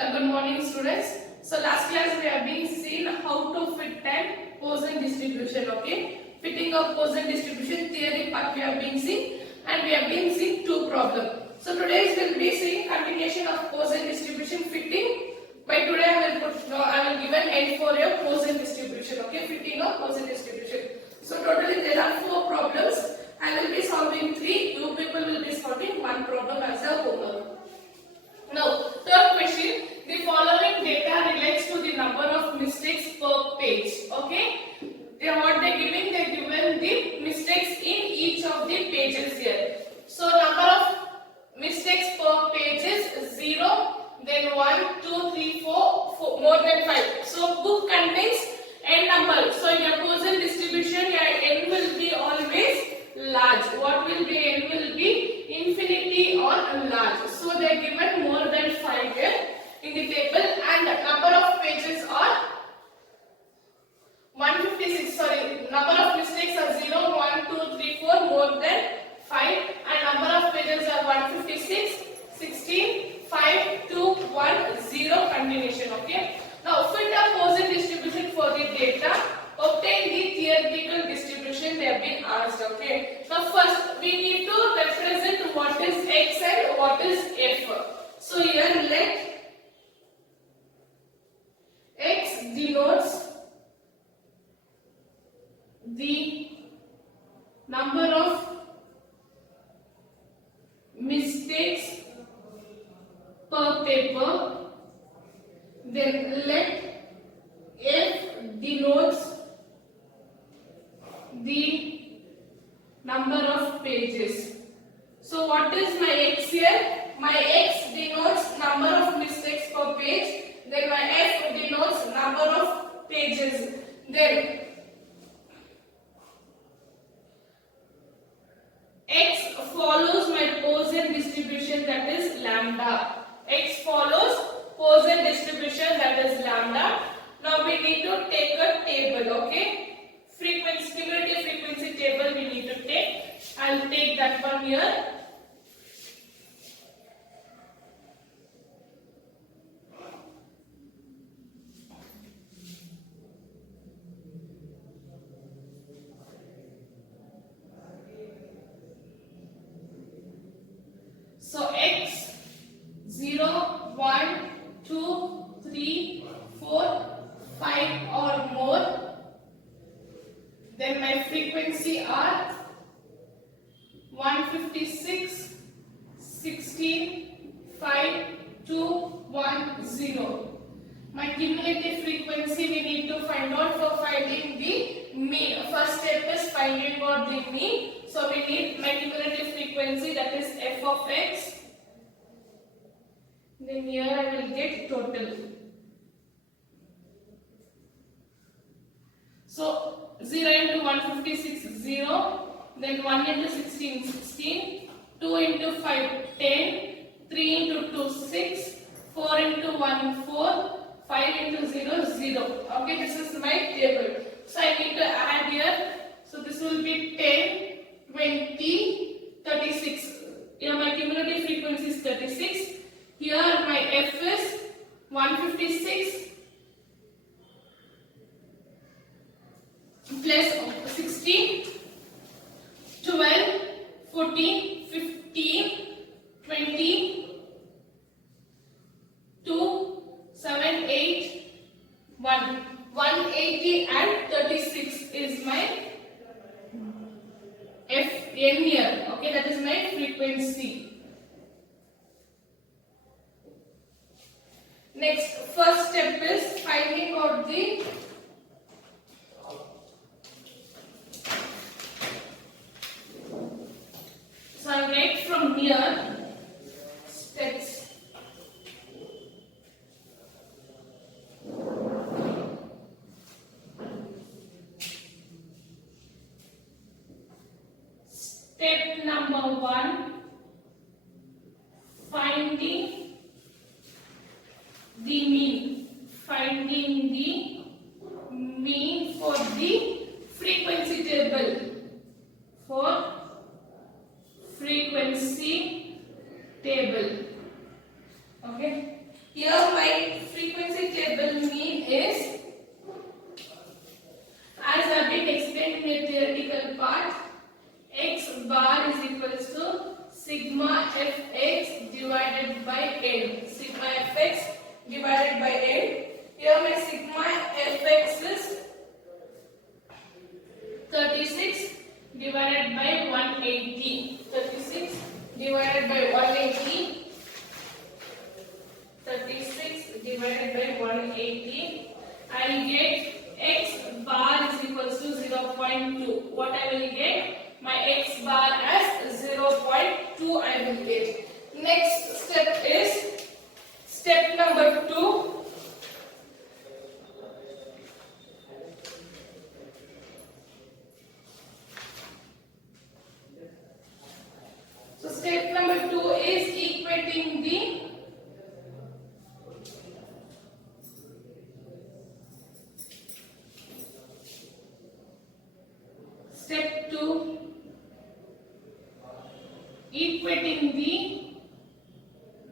Good morning, students. So last class we have been seen how to fit and Poisson distribution. Okay, fitting of Poisson distribution theory part we have been seen, and we have been seeing two problems. So today we will be seeing continuation of Poisson distribution fitting. By today I will give an end for your Poisson distribution. Okay, fitting of Poisson distribution. So totally there are four problems. I will be solving three. You people will be solving one problem as a homework. Now, third question, the following data relates to the number of mistakes per page. Okay? What they given? They given the mistakes in each of the pages here. So, number of mistakes per page is 0, then 1, 2, 3, 4, more than 5. So, book contains n number. So, in your Poisson distribution, your n will be always large. What will be n will be infinity or large. So they are given more than 5 here in the table, and the number of pages are 156. Sorry, number of mistakes are 0, 1, 2, 3, 4, more than 5, and number of pages are 156, 16, 5, 2, 1, 0 continuation. Okay. Now fit a Poisson distribution for the data. Obtain the theoretical distribution they have been asked. Okay. Now first we need to represent what is x and what is f. So here let x denotes the number of mistakes per paper. Then let f denotes the number of pages. So what is my x here? My x denotes number of mistakes per page. Then my f denotes number of pages. Then x follows my Poisson distribution, that is lambda. X follows Poisson distribution, that is lambda. Now we need to take a table. Okay. Frequency, cumulative frequency table we need to take. I will take that one here. So x 0, 1, 2, 3, 4, 5 or more. Then my frequency are 156, 16, 5, 2, 1, 0. My cumulative frequency we need to find out for finding the mean. First step is finding out the mean. So we need my cumulative frequency, that is f of x. Then here I will get total. So 0 into 156 is 0, then 1 into 16 16, 2 into 5 10, 3 into 2 6, 4 into 1 4, 5 into 0 0. Okay, this is my table. So I need to add here. So this will be 10, 20, 36. Here my cumulative frequency is 36. Here my f is 156 plus 16, 12, 14, 15, 20, 2, 7, 8, 1. 180 and 36 is my Fn here. Okay, that is my frequency. Next, first step is finding out the So I write from here steps. Step number 1, finding the mean. Finding the mean for the frequency table. For frequency table. Okay. Here my frequency table mean is, as I have been explained in the theoretical part, x bar is equals to sigma fx divided by n. Sigma fx divided by n. Here my sigma fx is 36 divided by 180. 36 divided by 180. 36 divided by 180. I get x bar is equals to 0.2. What I will get? My x bar as 0.2 I will get. Next step is step number 2. So step number 2 is equating the step 2 equating the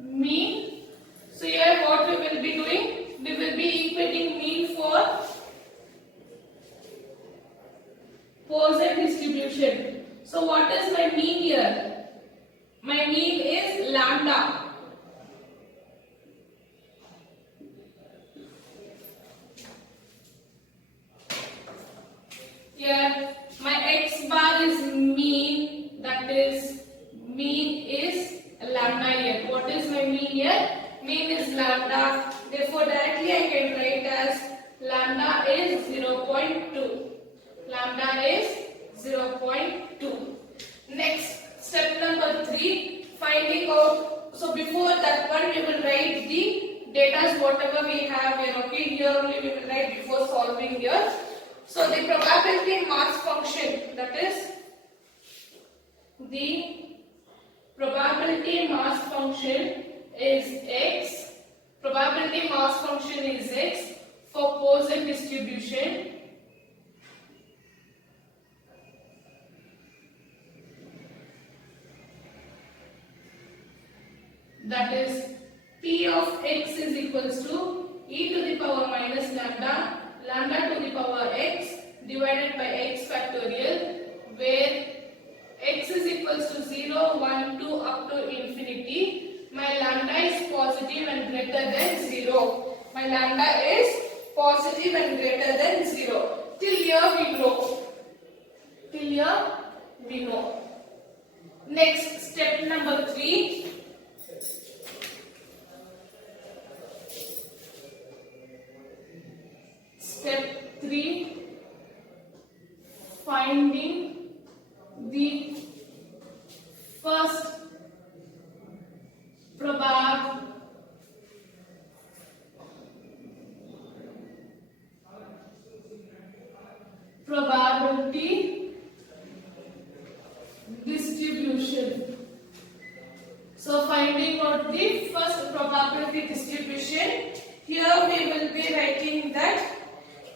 mean. So here what we will be doing? We will be equating mean for Poisson distribution. So what is my mean here? My mean is lambda. Here my x bar is mean, that is mean is lambda here. What is my mean here? Mean is lambda. Therefore directly I can write as lambda is 0.2. Lambda is 0.2. Next step number 3, finding out. So before that one we will write the data whatever we have here. Okay, here only we will write before solving here. So the probability mass function, that is the probability mass function is x. Probability mass function is x for Poisson distribution. That is P of x is equals to e to the power minus lambda, lambda to the power x divided by x factorial, where x is equals to 0, 1, 2 up to infinity. My lambda is positive and greater than 0. My lambda is positive and greater than 0. Till here we know. Till here we know. Next step number 3. Step 3, finding the first probability distribution. So finding out the first probability distribution, here we will be writing that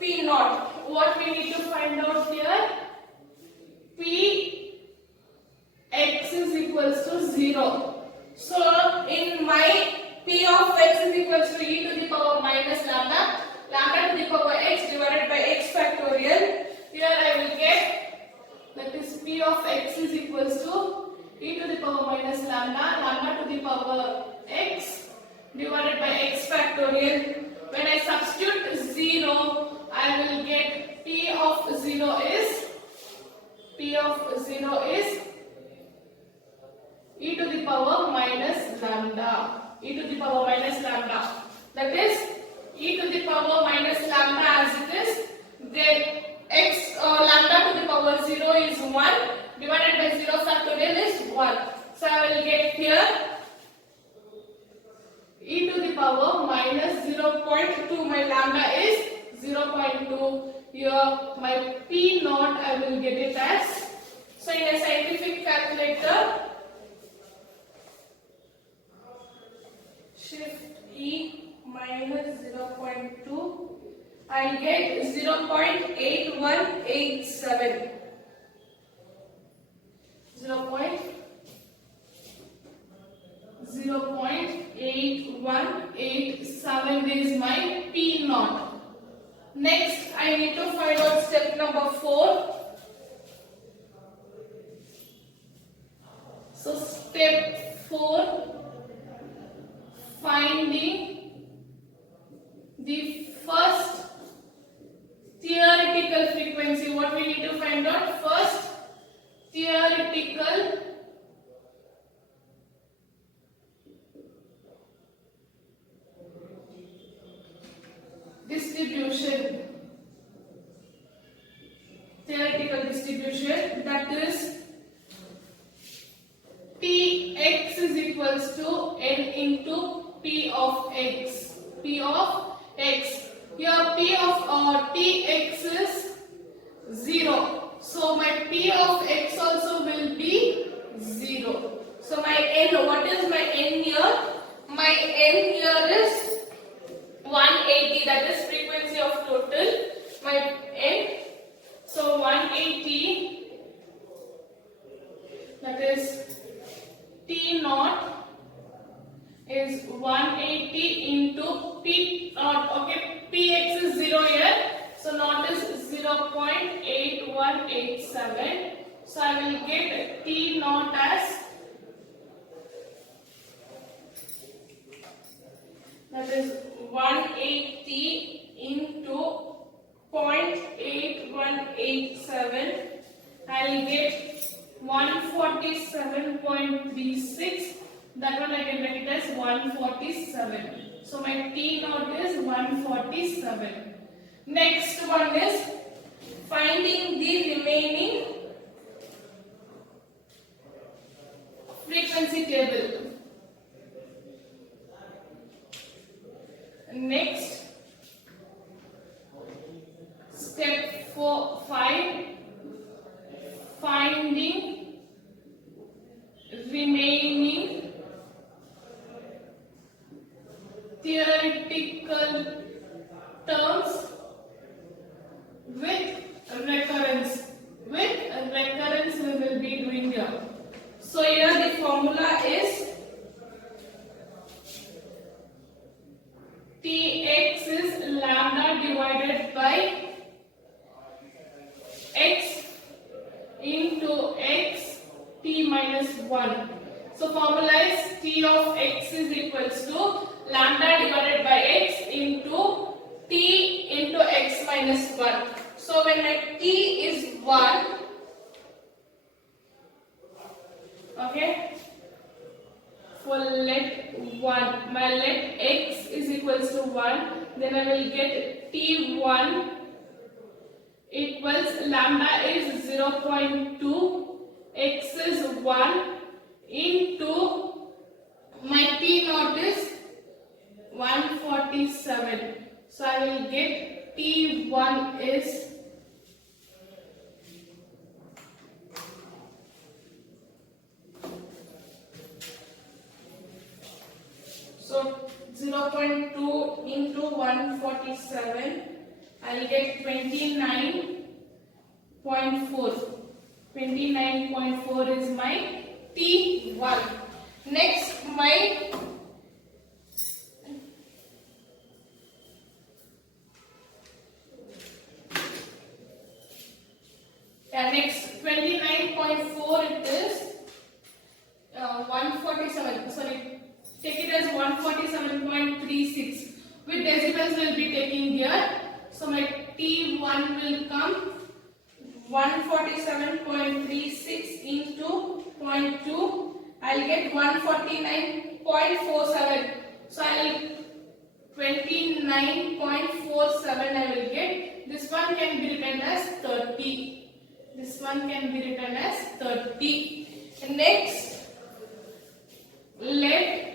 P naught. What we need to find out here? P x is equals to 0. So in my P of x is equals to e to the power minus lambda, lambda to the power x divided by x factorial. Here I will get, that is P of x is equals to e to the power minus lambda, lambda to the power x divided by x factorial. When I substitute 0, I will get P of 0 is e to the power minus lambda. E to the power minus lambda. That is e to the power minus lambda as it is. Then x lambda to the power 0 is 1 divided by 0 factorial is 1. So I will get here e to the power minus 0.2. My lambda is 0.2. Here my P naught I will get it as. So in a scientific calculator, shift E minus 0.2, I'll get 0.8187. 0.8187. 0.8187 is my P naught. Next, I need to find out step number 4. So, step 4, finding the first theoretical frequency. What we need to find out? First theoretical distribution. Theoretical distribution, that is Px is equals to n into P of x. P of x. Here P of Tx is 0. So my P of x also will be 0. So my n, what is my n here? My n here is 180, that is frequency of total. My n, so 180, that is T naught is 180 into P naught. Okay, Px is 0 here, so naught is 0.8187. So I will get T naught as, that is 180 into 0.8187. I will get 147.36. That one I can write it as 147. So my T naught is 147. Next one is finding the remaining frequency table. Next, step 5, finding remaining theoretical terms with recurrence. With recurrence we will be doing here. So here the formula is Tx is lambda divided by x into x t minus 1. So formula is T of x is equals to lambda divided by x into t into x minus 1. So when my t is 1, okay, for let 1, my let x is equals to 1, then I will get t1 equals lambda is 0.2, x is 1 into my P naught is 147. So I will get T1 is so 0.2 into 147. I will get 29.4. 29.4 is my T1. Next, my next 29.4 it is 147. Sorry, take it as 147.36. With decimals will be taking here. So my T1 will come 147.36 into 0.2. I'll get 149.47. So I'll 29.47 I will get. This one can be written as 30. This one can be written as 30. Next, let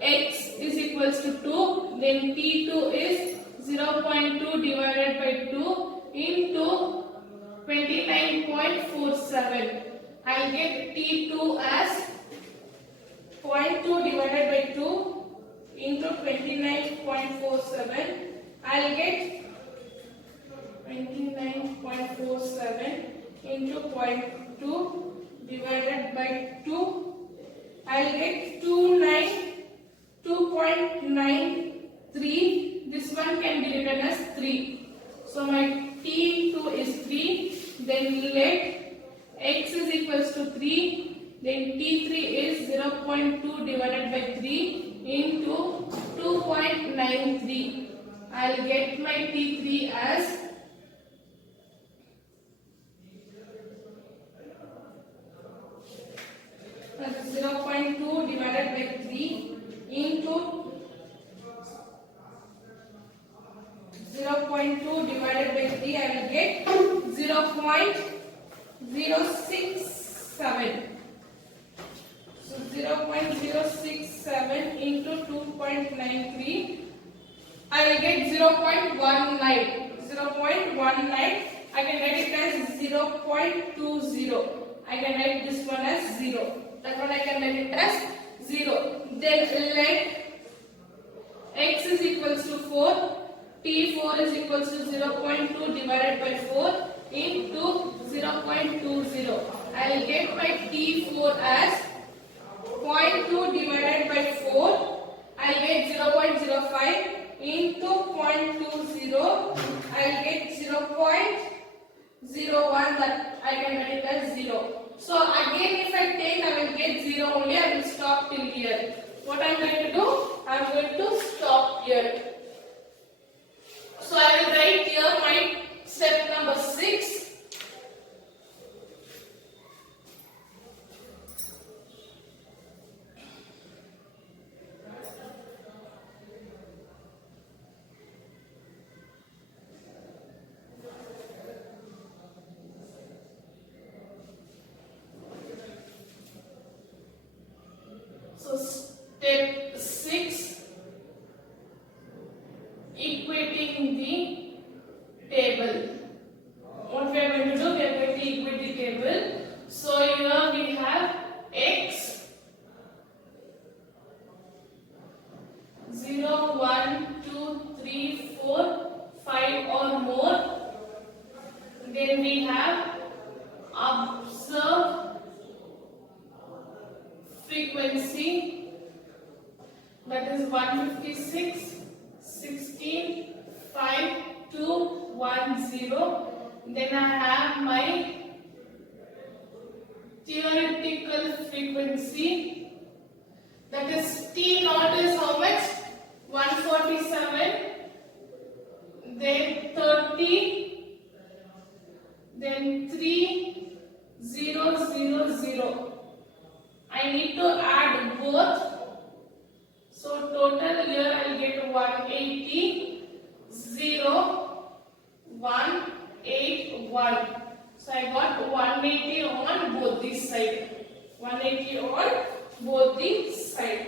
x is equals to 2. Then T2 is 0.2 divided by 2 into 29.47. I'll get T2 as 0.2 divided by 2 into 29.47. I'll get 29.47 into 0.2 divided by 2. I'll get 29.47. 2.93. This one can be written as 3. So my T2 is 3. Then let x is equals to 3. Then T3 is 0.2 divided by 3 into 2.93. I'll get my T3 as 0.2 divided by 3 into 0.2 divided by 3. I will get 0.067. So 0.067 into 2.93. I will get 0.19. 0.19. I can write it as 0.20. I can write this one as 0. That one I can write it as 0. Then let x is equals to 4. T4 is equals to 0.2 divided by 4 into 0.20. I will get my T4 as 0.2 divided by 4. I will get 0.05 into 0.20. I will get 0.01. That I can write it as 0. So again if I take, I will get 0 only. I will stop till here. What I am going to do? I am going to stop here. So I will write here my step number 6. So step 6, equating the table. What we are going to do? We are going to equate the table. So here we have x 0, 1, 2, 3, 4, 5 or more. Then we have observe frequency, that is 156, 16, 5, 2, 1, 0. Then I have my theoretical frequency, that is T naught is how much? 147, then 30, then 3, 0, 0, 0. I need to add both. So total here I will get 180, 0, 181. So I got 180 on both these sides. 180 on both these sides.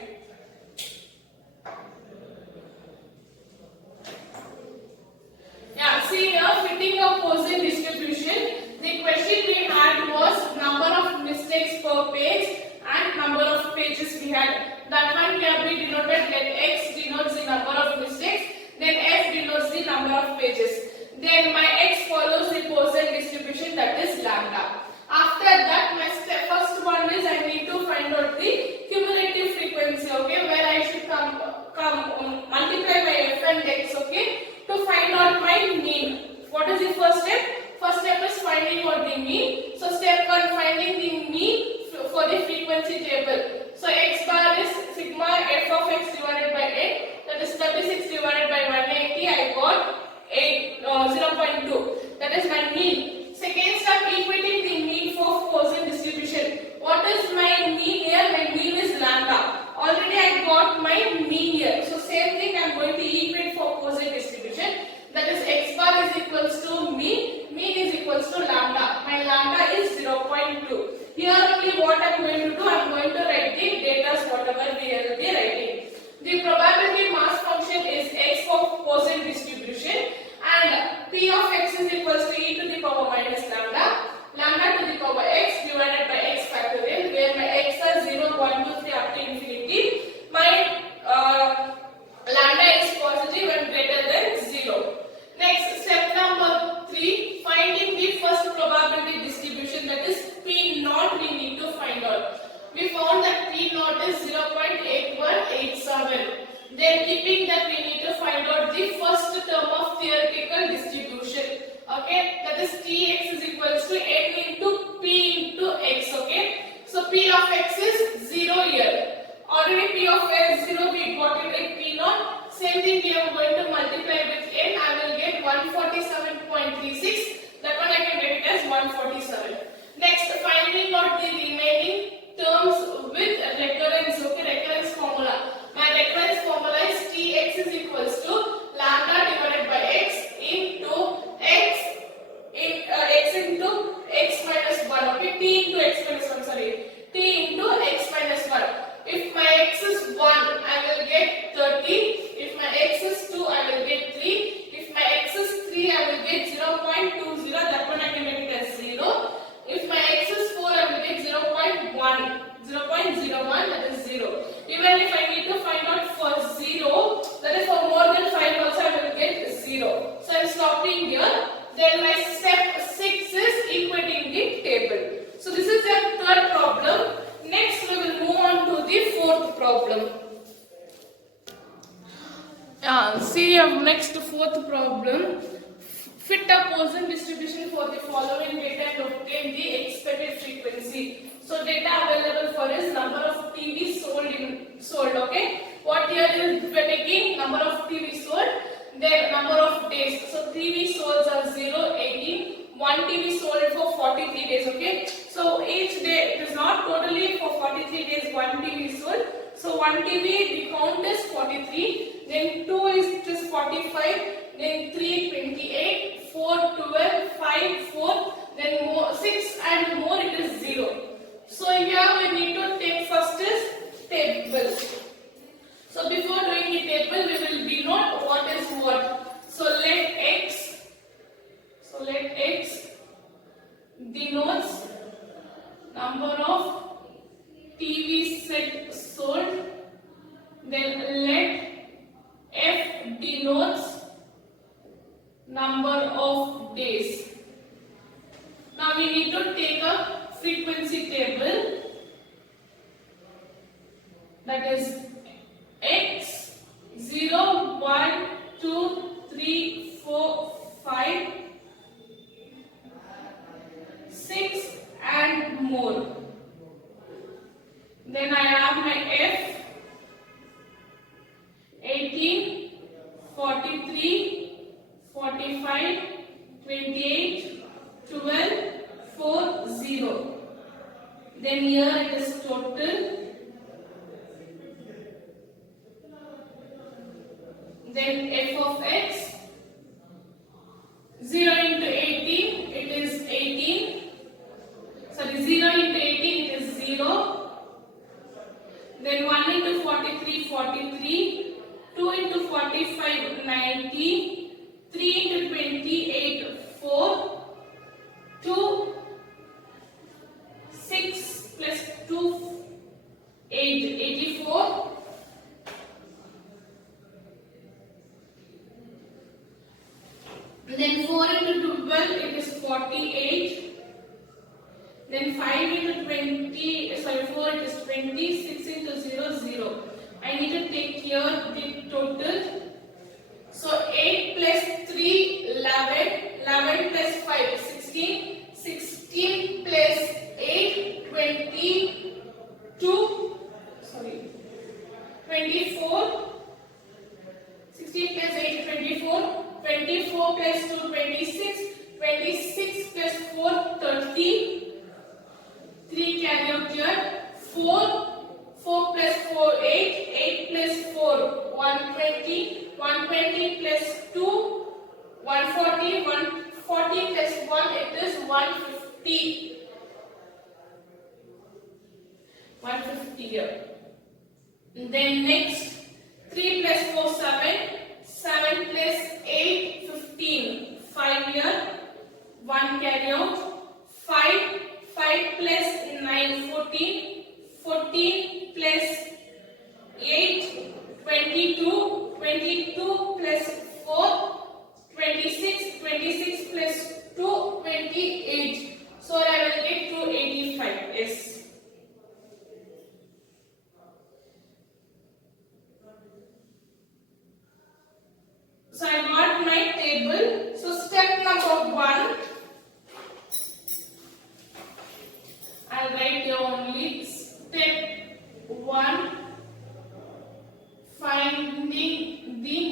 Yeah, see here fitting of Poisson distribution. The question we had was number of mistakes per page and number of pages we had. That one we have been denoted. Let x denotes the number of mistakes, then f denotes the number of pages. Then my x follows the Poisson distribution, that is lambda. After that, my first one is I need to find out the cumulative frequency, okay, where I should multiply my f and x, okay, to find out my mean. What is the first step? First step is finding out the mean. So step 1, finding the mean for the frequency table. So x bar is sigma f of x divided by 8, that is 36 divided by 180. I got 0.2. That is my mean. Second step, equating the mean for Poisson distribution. What is my mean here? My mean is lambda. Already I got my mean here. So same thing I am going to equate for Poisson distribution. That is x bar is equals to mean. Mean is equals to lambda. My lambda is 0.2. Here only what I am going to do, I am going to write the data what same thing we are going to multiply with n. I will get 147.36. That one I can get it as 147. Next, finding out the remaining terms with recurrence. Okay, recurrence formula. My recurrence formula is Tx is equals to lambda divided by x into x minus 1. Okay, t into x minus 1. Sorry, t into x minus 1. If my x is 1, I will get 30. If my x is 2, I will get 3. If my x is 3, I will get 0.20. That one I can make it as 0. If my x is 4, I will get 0.1. 0.01, that is 0. Even if I need to find out for 0, that is for more than 5 also, I will get 0. So I am stopping here. Then my step 6 is equating the table. So this is the third problem. Next we will move on to the fourth problem. See next fourth problem. Fit a Poisson distribution for the following data and obtain the expected frequency. So data available for is number of TV sold. Okay. What here is we are taking number of TV sold, then number of days. So TV sold are 0, 18. One TV sold for 43 days. Okay. So each day it is not totally for 43 days. One TV sold. So one TV the count is 43. Then 2 is 45. Then 3 28. 4 12. 5 4. Then more 6 and more it is 0. So here we need to take first is table. So before doing the table, we will denote what is what. So let x denotes number of TV set sold. Then let f denotes number of days. Now we need to take a frequency table, that is x 0 1 2 3 4 5 6 and more. Then I have my f 18 43 45 28 12 4 0. Then here it is total. Then f of x 0 into 18 it is 18. Sorry, 0 into 18 it is 0. Then 1 into 43 43. 2 into 45 90. 3 into 28 4. 2 6 plus 2 8 84. Then 4 into 12 it is 48. Then 5 into 20, sorry 4 it is 20. 6 into 0 0. I need to take here the total. So 8 plus 3 11. 11 plus 5 16. 16 plus 8 22. Sorry 24. 16 plus 8 24. 24 plus 2 26. 26 plus 4 30. 3 carry out here. 4. 4 plus 4 8. 8 plus 4 120. 120 plus 2 140. 140 plus 1 it is 150. 150 here. Then next 3 plus 4 7. 7 plus 8 15. 5 here. 1 carry out. 5 plus 9 14. 14 plus 8 22. 22 plus 4 26. 26 plus 2 28. So I will get 285. Yes. So I got my table. So step number 1. I'll write here only step 1. Finding the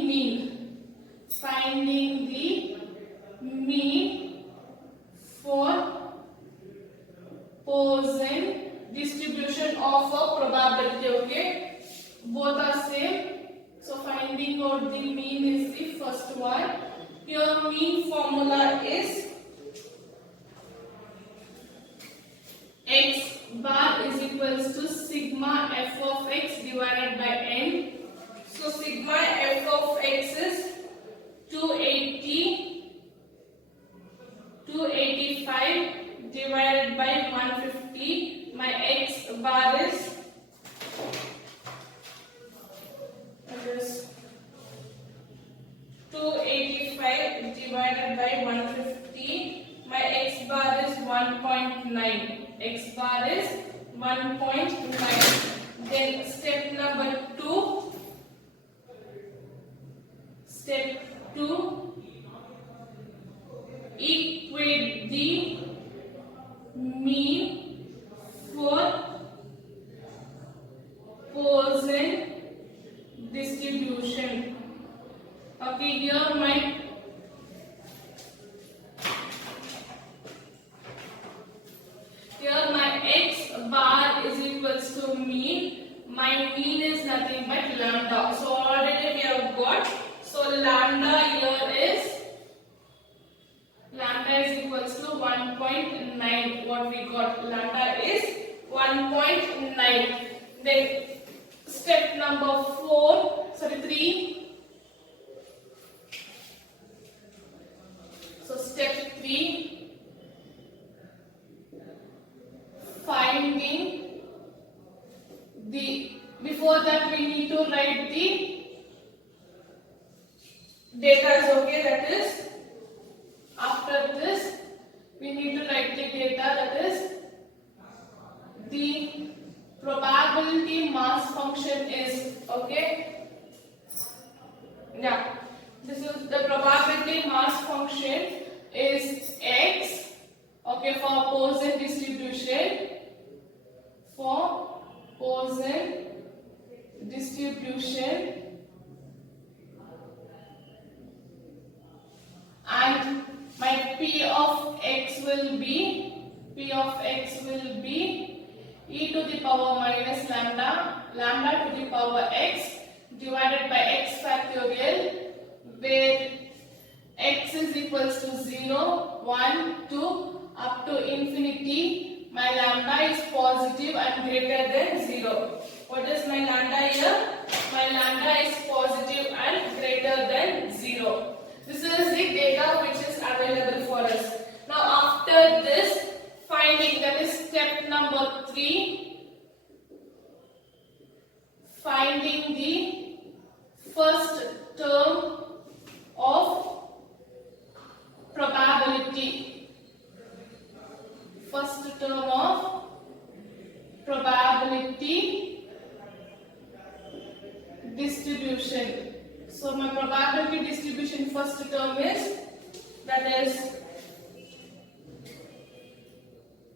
mean is the first one. Here mean formula is x bar is equals to sigma f of x divided by n. So sigma f of x is 285 divided by 150. My x bar is 285 divided by 150. My x bar is 1.9. X bar is 1.9. Then step number 2. Step 2. Equate the mean for Poisson distribution. Okay, here my x bar is equals to mean. My mean is nothing but lambda. So already we have got. So lambda here is equals to 1.9. What we got? Lambda is 1.9. Then step number 3. So step 3, finding the, before that we need to write the data, okay, that is, after this we need to write the data, that is, the probability mass function is, okay, yeah, this is the probability mass function is x, okay, for Poisson distribution, and my p of x will be e to the power minus lambda to the power x divided by x factorial, where x is equals to 0, 1, 2 up to infinity. My lambda is positive and greater than 0. What is my lambda here? My lambda is positive and greater than 0. This is the data which is available for us. Now after this finding, that is step number 3, finding the first term of probability. First term of probability distribution. So my probability distribution first term is, that is,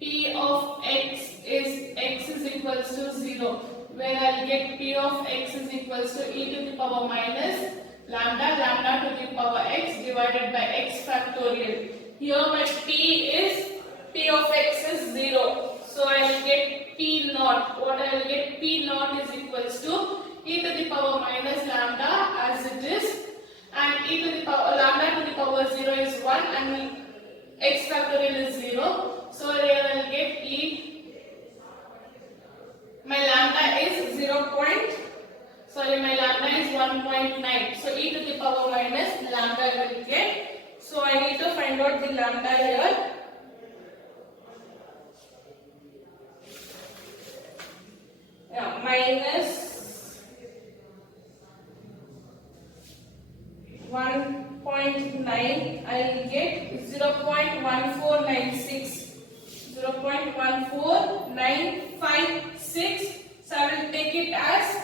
p of x is equals to 0, where I'll get p of x is equals to e to the power minus lambda to the power x divided by x factorial. Here my p of x is 0, so I will get p naught. What I will get, p naught is equals to e to the power minus lambda as it is, and e to the power lambda to the power 0 is 1 and x factorial is 0. So here I will get my lambda is 1.9. So e to the power minus lambda I will get. So I need to find out the lambda here. Yeah, minus 1.9, I will get 0.1496. 0.14956. So I will take it as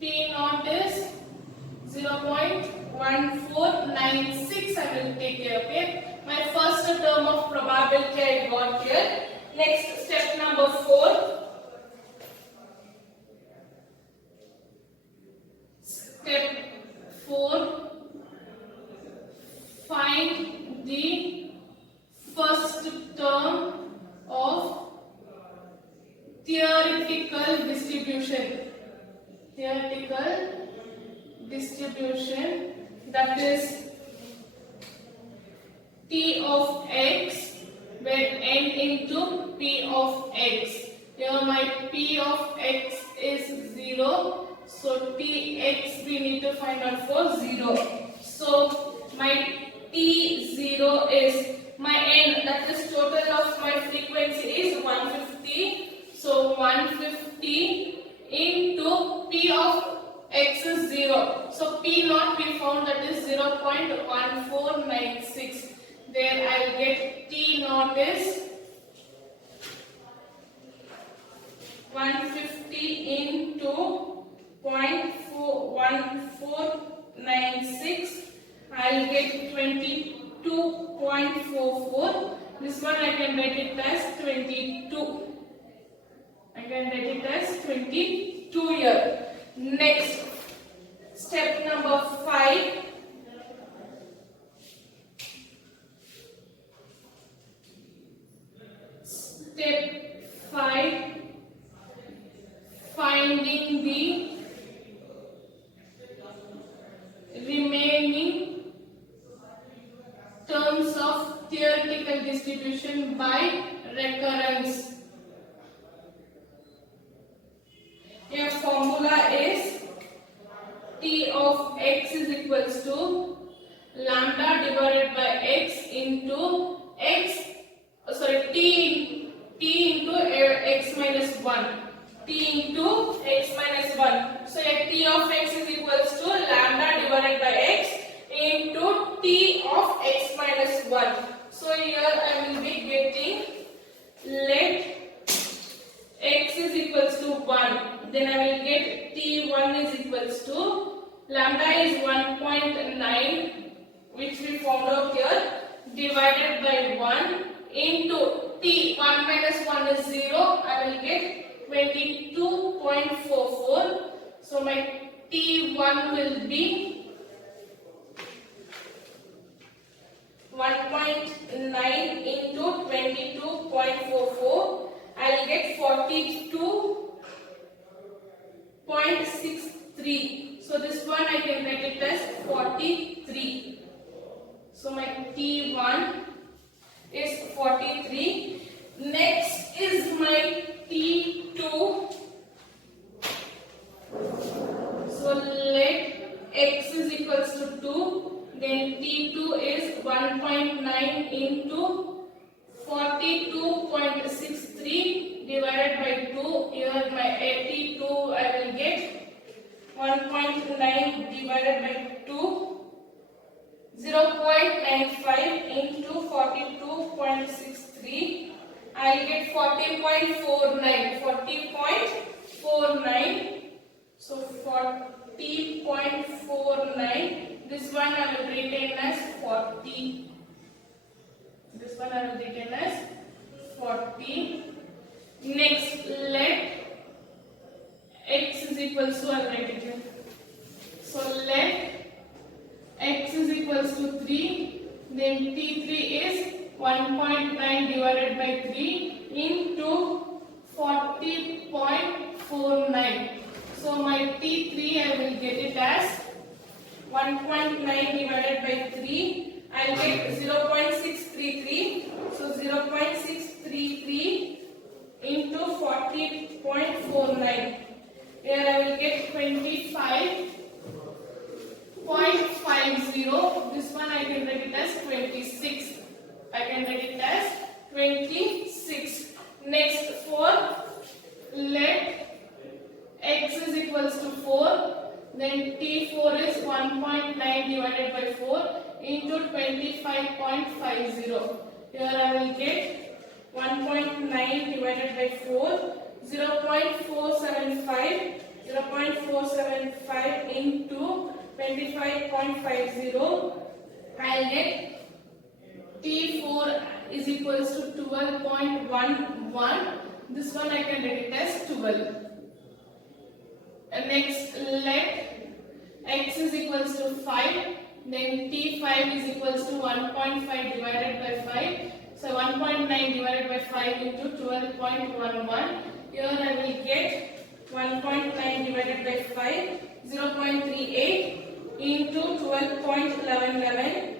P naught is 0.1496. I will take it, okay. My first term of probability I got here. Next, step number 4. Step 4. Find the first term of theoretical distribution. Theoretical distribution distribution, that is T of x, where n into P of x. Here my P of x is 0, so Tx we need to find out for 0. So my T0 is my n, that is total of my frequency is 150. So 150 into P of x is 0. So P naught we found, that is 0.1496. There I will get T naught is 150 into 0.1496. I will get 22.44. This one I can write it as 22. I can write it as 22 here. Next, step number 5. Step 5. Finding the remaining terms of theoretical distribution by recurrence. Your formula is T of x is equals to lambda divided by x into x, T into x minus 1. T into x minus 1. So T of x is equals to lambda divided by x into T of x minus 1. So here I will be getting, let x is equals to 1. Then I will get T1 is equals to lambda is 1.9, which we found out here, divided by 1 into T 1 minus 1 is 0. I will get 22.44. So my T1 will be 1.9 into 22.44. I will get 42.63. So this one I can write it as 43. So my T1 is 43. Next is my T2. So let x is equals to 2. Then T2 is 1.9 into 42.63 divided by 2. Here my T2 I will get 1.9 divided by 2. 0.95 into 42.63. I will get 40.49. 40.49. So 40.49. This one I will retain as 40. This one I will retain as 40. Next, let x is equals to, I will write it here. So let x is equals to 3. Then T3 is 1.9 divided by 3 into 40.49. So my T3 I will get it as 1.9 divided by 3. I will get 0.633. So 0.633 into 40.49. Here I will get 25.50. This one I can write it as 26. I can write it as 26. Next, for let x is equals to 4. Then T4 is 1.9 divided by 4 into 25.50. Here I will get 1.9 divided by 4, 0.475. 0.475 into 25.50. I'll get T4 is equals to 12.11. This one I can write it as 12. And next, let x is equals to 5. Then T5 is equals to 1.5 divided by 5. So 1.9 divided by 5 into 12.11. Here I will get 1.9 divided by 5, 0.38. into 12.1111.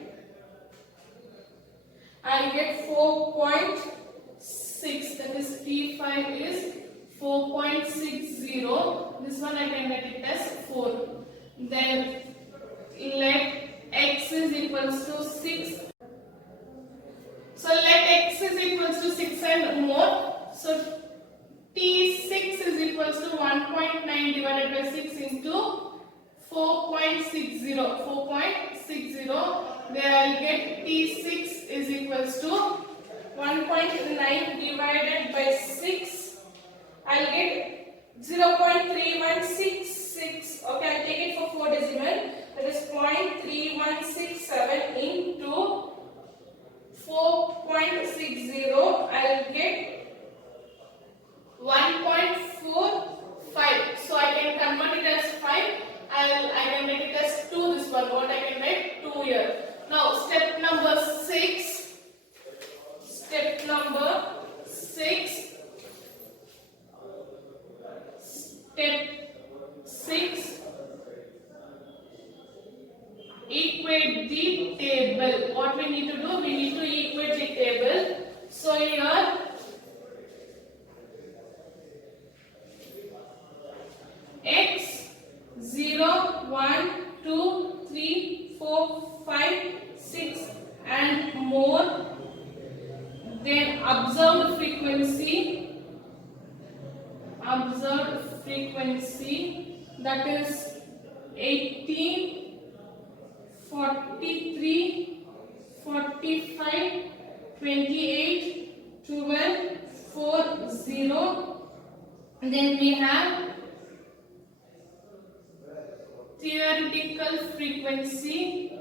I'll get 4.6, that is T5 is 4.60. This one I can get it as 4. Then let x is equals to 6. So let x is equals to 6 and more. So T6 is equals to 1.9 divided by 6 into 4.60. 4.60. There I'll get T6 is equals to 1.9 divided by 6. I'll get 0.3166. Okay, I'll take it for 4 decimal. That is 0.3167 into 4.60. I'll get 1.45. So I can convert it as 5. I can make it as 2. This one, what I can make 2 here. Now step number 6. Step number 6. Step 6. Equate the table. What we need to do? We need to equate the table. So here x 0, 1, 2, 3, 4, 5, 6 and more. Then observed frequency that is 18, 43, 45, 28, 12, 4, 0. Then we have theoretical frequency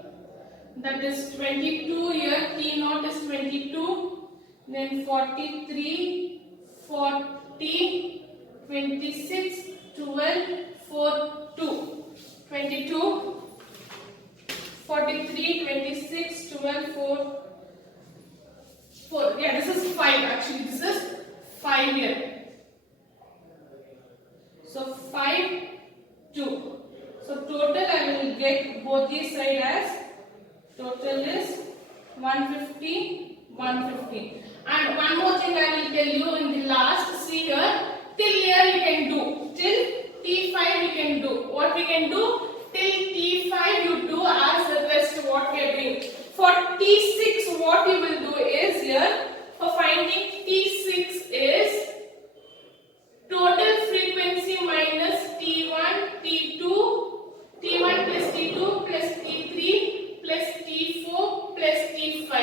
that is 22 here. T naught is 22. Then 43, 40, 26, 12, 4, 2. 22, 43, 26, 12, 4, 4. Yeah, this is 5 actually. This is 5 here. So 5, 2. So total I will get both these side as total is 150, 150. And one more thing I will tell you in the last. See here, till here we can do. Till T5 we can do. What we can do? Till T5 you do as the rest what we are doing. For T6 what you will do is here, for finding T6 is total frequency minus T1, T2, T1 plus T2 plus T3 plus T4 plus T5.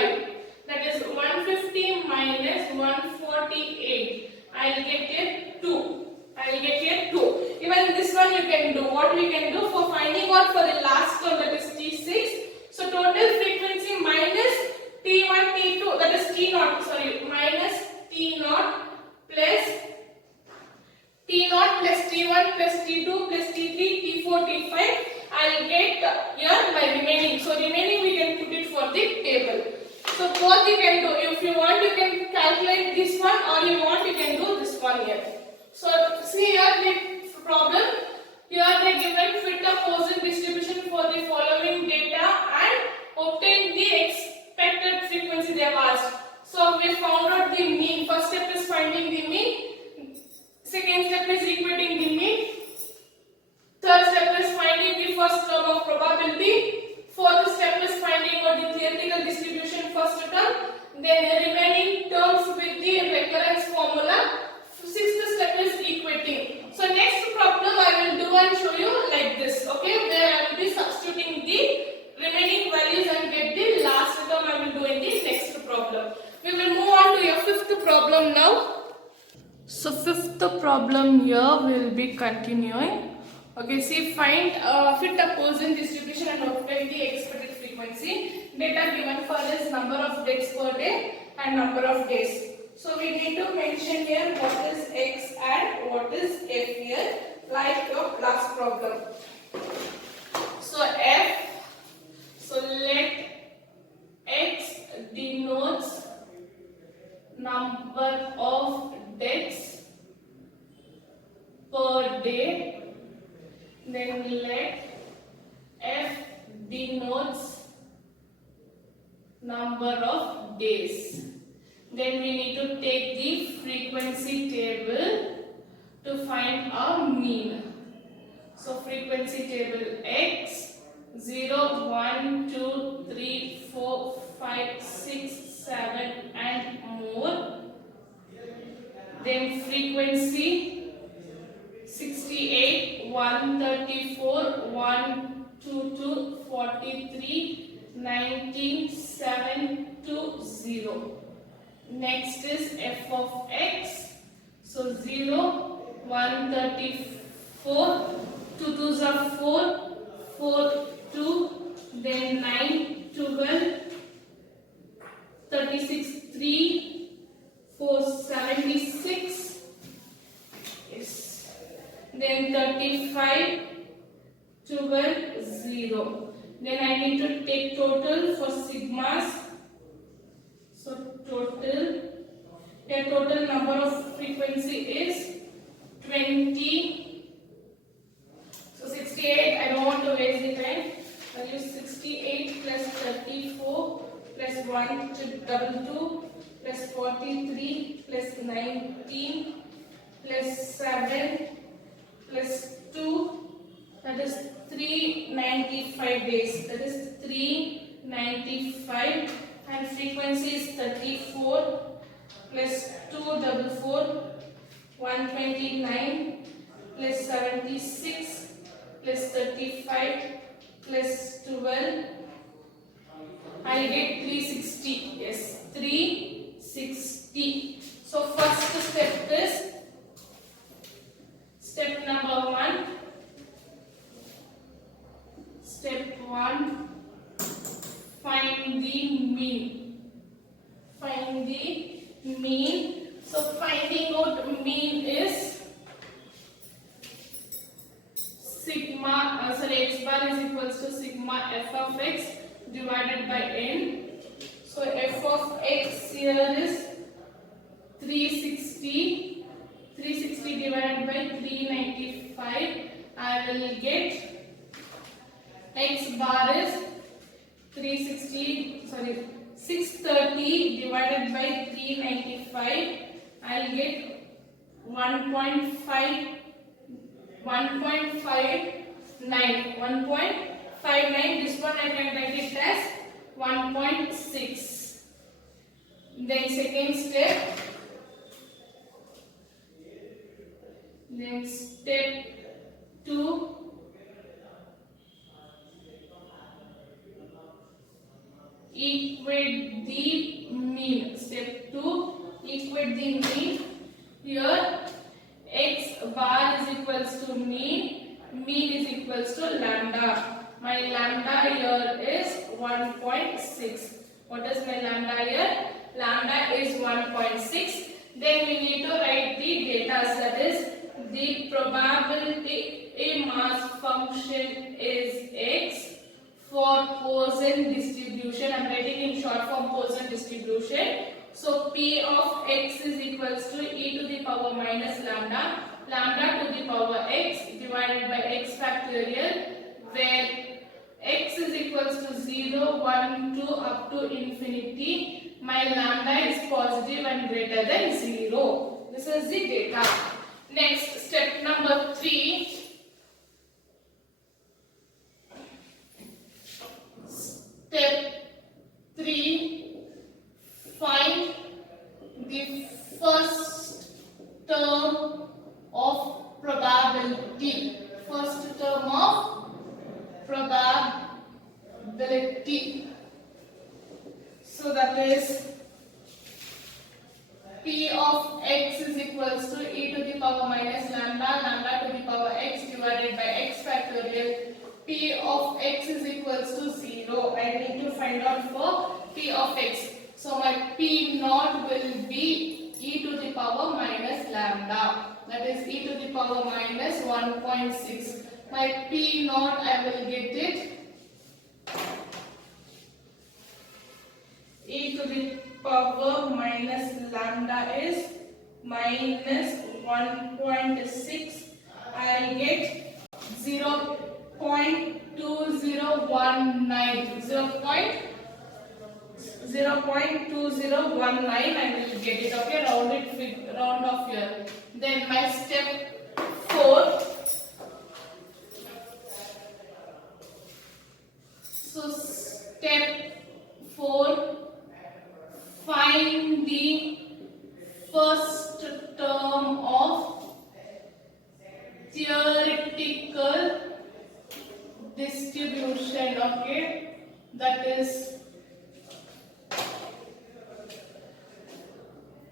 That is 150 minus 148. I'll get here 2. I'll get here 2. Even this one you can do. What we can do for finding out for the last term, that is T6. So total frequency minus T1, T2, that is T0, sorry, minus T0 plus T0 plus T1 plus T2 plus T3, T4, T5. I'll get here my remaining. So remaining we can put it for the table. So both you can do. If you want you can calculate this one, or you want you can do this one here. So see here the problem. Here they given fit a Poisson distribution for the following data and obtain the expected frequency they have asked. So we found out the mean. First step is finding the mean. Second step is equating the mean. Third step is finding the first term of probability. Fourth step is finding out the theoretical distribution first term. Then the remaining terms with the recurrence formula. Sixth step is equating. So next problem I will do and show you like this. Okay, where I will be substituting the remaining values and get the last term I will do in the next problem. We will move on to your fifth problem now. So fifth problem here will be continuing. Okay, see, find fit a Poisson distribution and obtain the expected frequency. Data given for this number of deaths per day and number of days. So we need to mention here what is x and what is f here, like your last problem. So f, so let x denotes number of deaths per day. Then let f denotes number of days. Then we need to take the frequency table to find our mean. So frequency table X 0, 1, 2, 3, 4, 5, 6, 7 and more. Then frequency 68, 134, 122, 43, 19, 7 to 0. Next is f of x. So 0, 134, 2 2s are 4, 4, 2, then 9, 12, 36, 3, 4, 76, yes. Then 35, 12, 0. Then I need to take total for sigmas. So total number of frequency is 20. So 68, I don't want to waste the time. I'll use 68 plus 34 plus 122 plus 43 plus 19 plus 7 plus 2, that is 395 days. That is 395, and frequency is 34 plus 244, 129 plus 76 plus 35 plus 12. I get 360. Yes, 360. So first step is step number 1. Step 1, find the mean. Find the mean. So finding out mean is sigma, x bar is equals to sigma f of x divided by n. So f of x here is 360. 360 divided by 395. I will get x bar is 630 divided by 395. I'll get 1.59. 1.59. This one I can write it as 1.6. Then second step. Then step 2. Equate the mean. Step 2, equate the mean. Here x bar is equals to mean is equals to lambda. My lambda here is 1.6. What is my lambda here? Lambda is 1.6. Then we need to write the data, that is the probability a mass function is x for Poisson distribution. I am writing in short form Poisson distribution. So P of x is equals to e to the power minus lambda to the power x divided by x factorial, where x is equals to 0, 1, 2 up to infinity. My lambda is positive and greater than 0. This is the data. Next, step number 3. Step 3, find the first term of probability. First term of probability. So that is P of x is equals to e to the power minus lambda to the power x divided by x factorial. P of x is equals to 0. I need to find out for P of x. So my P naught will be e to the power minus lambda. That is e to the power minus 1.6. My P naught, I will get it e to the power minus lambda is minus 1.6. I will get 0.0 0.2019. 0.2019 I will get it. Okay, round off here. Then my step 4. So step 4, find the first term of theoretical distribution. Okay, that is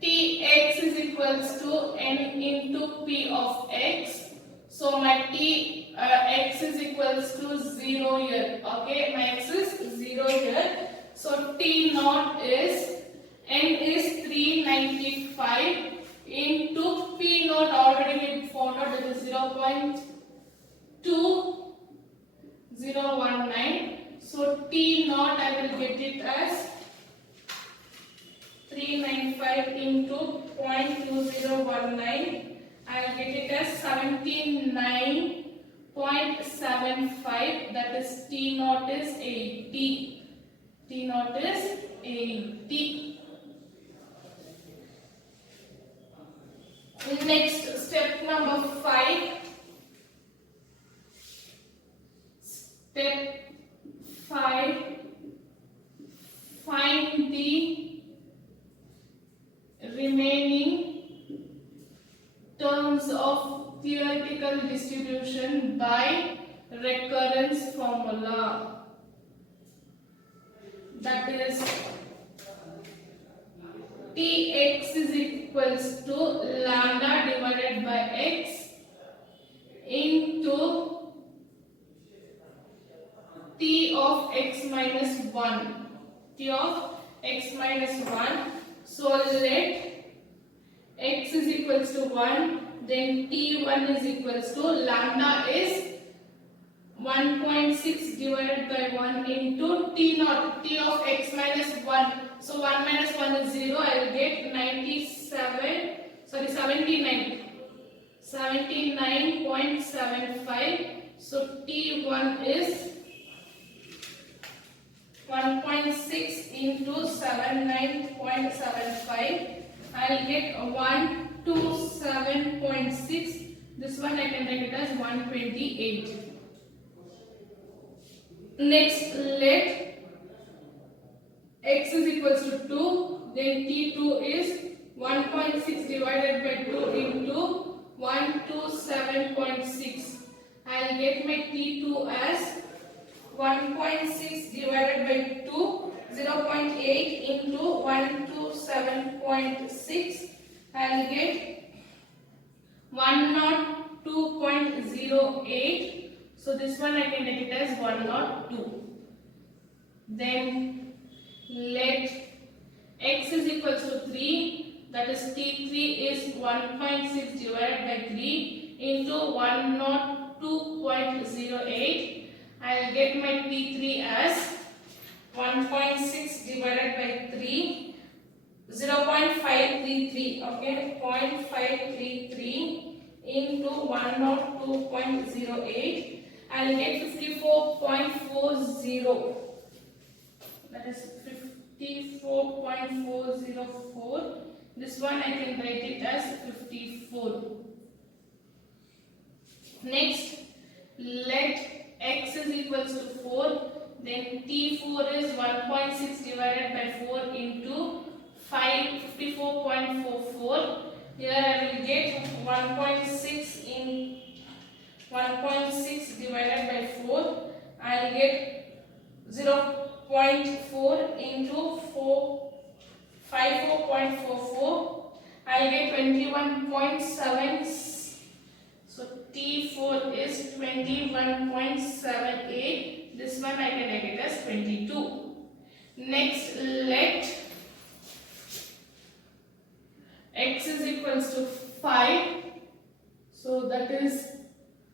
Tx is equals to n into p of x. So my x is equals to 0 here. Okay, my x is 0 here. So t naught is n is 395 into p naught, already we found out that is 0.2019. So t naught I will get it as 395 into 0.2019. I will get it as 79.75. That is t naught is 80. T naught is 80. Next, step number 5. Step 5. Find the remaining terms of theoretical distribution by recurrence formula. That is Tx is equals to lambda divided by x into T of x minus 1. T of x minus 1. So let x is equals to 1, then t1 is equals to lambda is 1.6 divided by 1 into t naught, t of x minus 1. So 1 minus 1 is 0. I will get 79.75. So t1 is 1.6 into 79.75. I'll get 127.6. This one I can write it as 128. Next, let x is equals to 2. Then t2 is 1.6 divided by 2 into 127.6. I'll get my t2 as 1.6 divided by 2, 0.8 into 127.6. I'll get 102.08. So this one I can take it as 102. Then let x is equals to 3. That is t3 is 1.6 divided by 3 into 102.08. I'll get my T3 as 1.6 divided by 3, 0.533, okay, 0.533 into 102.08. I'll get 54.40. That is 54.404. This one I can write it as 54. Next, let x is equals to 4, then t4 is 1.6 divided by 4 into 54.44. Here I will get 1.6 in 1.6 divided by 4. I will get 0.4 into 54.44. I will get 21.7. So T4 is 21.78. This one I can write it as 22. Next, let x is equals to 5. So that is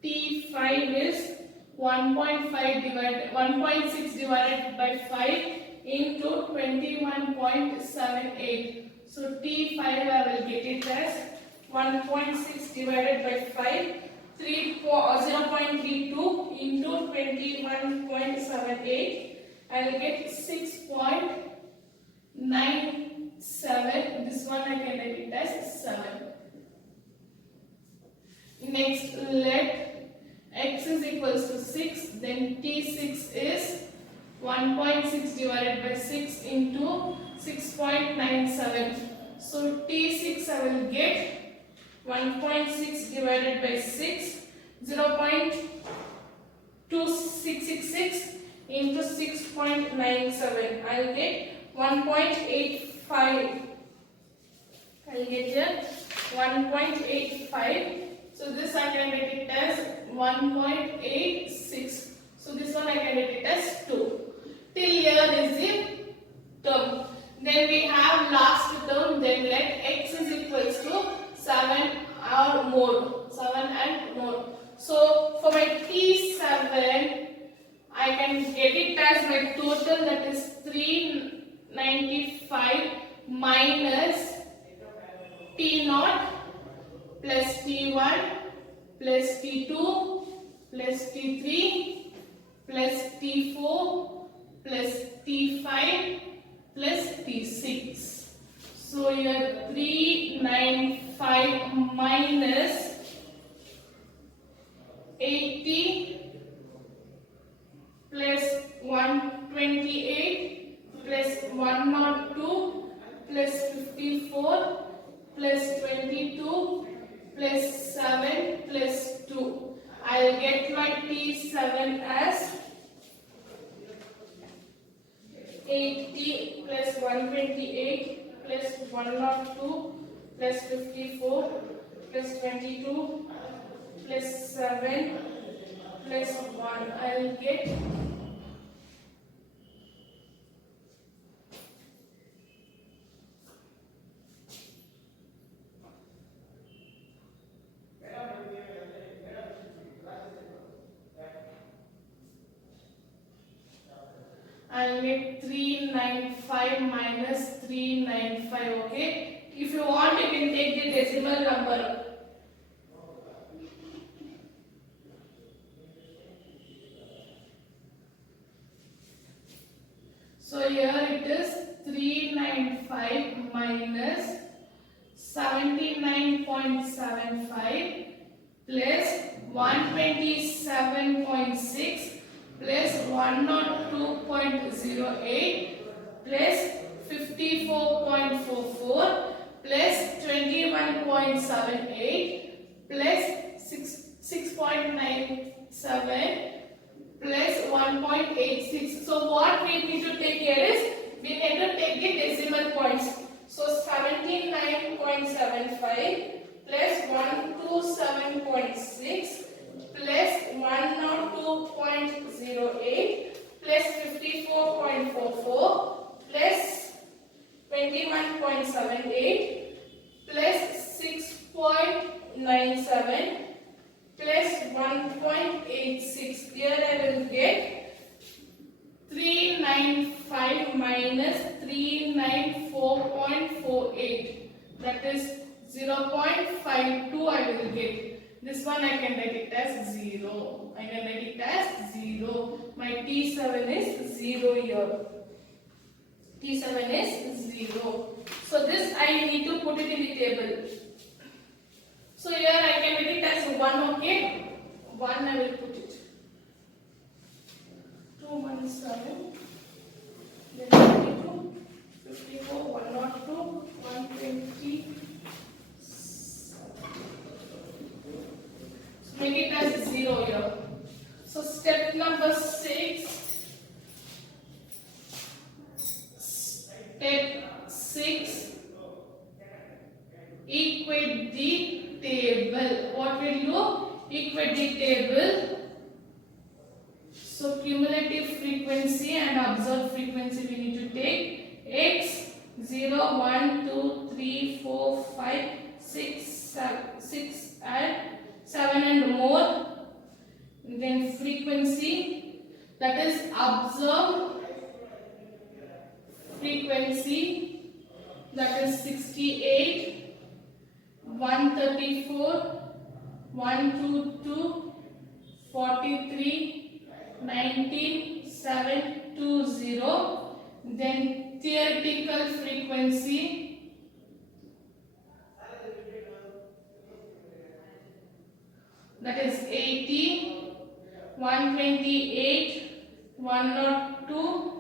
T5 is 1.6 divided by 5 into 21.78. So T5 I will get it as 1.6 divided by 5. 0.32 into 21.78. I'll get 6.97. This one I can write it as 7. Next, let x is equals to 6. Then T6 is 1.6 divided by 6 into 6.97. So T6 I will get 1.6 divided by 6, 0.2666 into 6.97. I'll get 1.85. I'll get here 1.85. So this I can get it as 1.86. So this one I can get it as 2. Till here is the term. Then we have last term. Then let x is equals to 7 or more. 7 and more. So for my T7, I can get it as my total, that is 395 minus T0 plus T1 plus T2 plus T3 plus T4 plus T5 plus T6. So here 395 minus 80 plus 128 plus 102 plus 54 plus 22 plus 7 plus 2. I'll get my T7 as 80 plus 128 plus 102 plus 54 plus 22 plus 7 plus 1. I'll get I'll get 395 minus 395, okay? If you want, you can take the decimal number. So here it is 395 minus 79.75 plus 127.6 plus 102.08 plus 54.44 plus 21.78 plus 6.97 plus 1.86. So what we need to take here is, we need to take the decimal points. So 79.75 plus 127.6 plus 102.08 plus 54.44 plus 21.78 plus 6.97 plus 1.86. Here I will get 395 minus 394.48. That is 0.52 I will get. This one I can write it as 0. I can write it as 0. My T7 is 0 here. T7 is 0. So this I need to put it in the table. So here I can write it as 1, okay? 1 I will put it. 217, then 22, 54, 102, 120. So make it as 0 here. So step number 6. Step 6. Equate the table. What will do? Equate the table. So cumulative frequency and observed frequency we need to take. X 0, 1, 2, 3, 4, 5, 6, 6 and 7 and more. Then frequency, that is observed frequency, that is 68, 134, 122 43 19 720. Then theoretical frequency, that is 80 128 102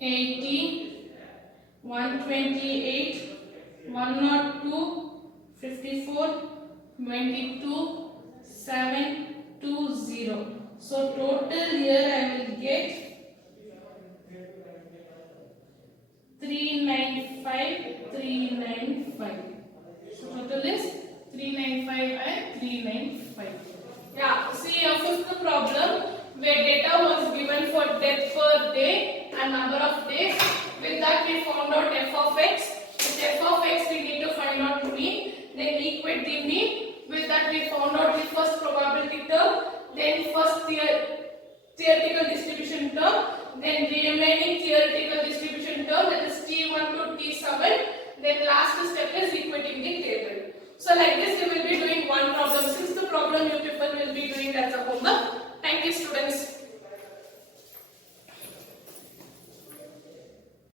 80 128 102 54 22 720. So total here I will get 395. So total is 395 and 395. Yeah, see a fifth problem where data was given for depth per day and number of days. With that we found out f of x. With f of x we need to find out mean. Then equate the mean. With that we found out the first probability term. Then first theoretical distribution term. Then the remaining theoretical distribution term, that is T1 to T7. Then last step is equating the table. So like this we will be doing one problem. Since the problem you people will be doing as a homework. Thank you students.